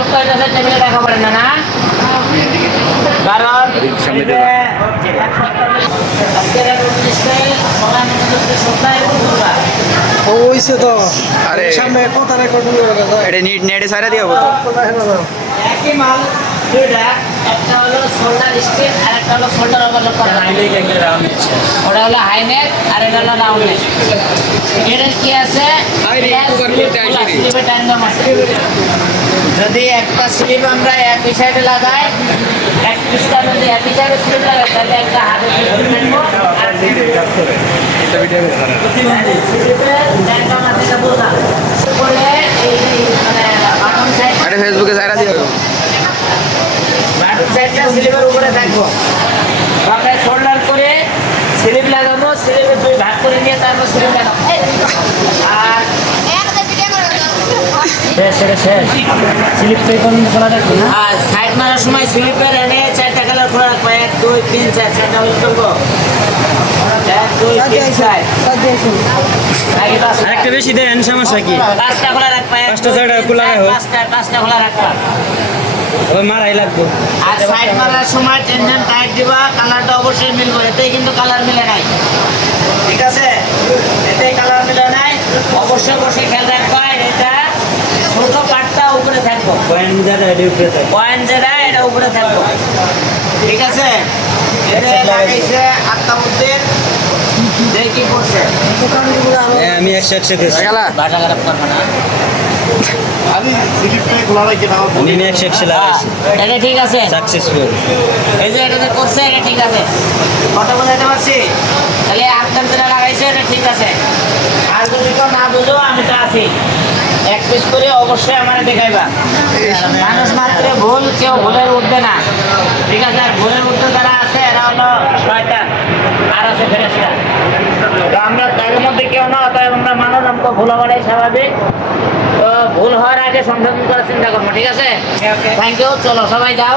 করতে হইতেছে টেবিলে টাকা পড়ে না না কারণ মনে হইছে তো আরে। সামনে কথা রেকর্ড এটা নিট নেটে সারা দিয়ে হব একই মাল দুইটা একটা হলো শোল্ডার স্টিল আর একটা হলো শোল্ডার ওভারলোড করা ওটা হলো হাই নেক আর এটা হলো রাউন্ড নেক এর কি আছে যদি একটা স্লিপ আমরা এক সাইডে লাগাই এক পিসটা যদি এক সাইডে স্লিপ লাগাই তাহলে একটা হাতে মানে ফেসবুকে সারা দিয়ে বাটন সাইডটা স্লিপের উপরে থাকব আমরা শোল্ডার করে স্লিপ লাগাবো স্লিপের দুই ভাগ করে নিয়ে তারপর স্লিপ লাগাবো এই, আর শেষ স্লিপ তো এখন খোলা রাখব না। আর সাইড মারার সময় স্লিপের এনে চারটা কালার খোলা রাখব এক দুই তিন চার চারটা হলে চলবো। এক দুই তিন চার। আগে পাঁচটা। আরেকটা বেশি দেন সমস্যা কি? পাঁচটা খোলা রাখবা পাঁচটা দুই, খোলা রাখো। পাঁচটা পাঁচটা খোলা রাখবা। মারাই লাগবে। আর সাইড মারার সময় টেনশন টাইট দিবা কালারটা অবশ্যই মিলবে। এতে কিন্তু কালার মিলে নাই। ঠিক আছে? এতে কালার মিলে নাই। অবশ্যই অবশ্যই খেয়াল রাখবা এটা কাঠটা উপরে থাকব। পয়েন্ট যারা এটি উপরে থাকে। পয়েন্ট যেটা এটা উপরে থাকব। ঠিক আছে? আত্মাবুদ্দিন দেখি করছে? হ্যাঁ, আমি একশো একশো খেয়েছি বাটা খারাপ করবে না আমি একশো একশো লাগাইছি। এটা ঠিক আছে। সাকসেসফুল এই যে এটা করছে এটা ঠিক আছে। কথা বোঝাতে পারছি? তাহলে আটকান যেটা লাগাইছে এটা ঠিক আছে আর যদি কেউ না বুঝো আমি তো আছি এক পিস করে অবশ্যই আমার দেখাইবা। মানুষ মাত্র ভুল কেউ ভুলের উঠবে না। ঠিক আছে আর ভুলের উঠতে যারা আছে এরা হলো শয়তান আর আছে ফেরেস্তা তো আমরা তার মধ্যে কেউ না তাই আমরা মানুষ আমাকে ভুল হওয়াটাই স্বাভাবিক। তো ভুল হওয়ার আগে সংশোধন করার চিন্তা করব ঠিক আছে? থ্যাংক ইউ চলো সবাই যাও।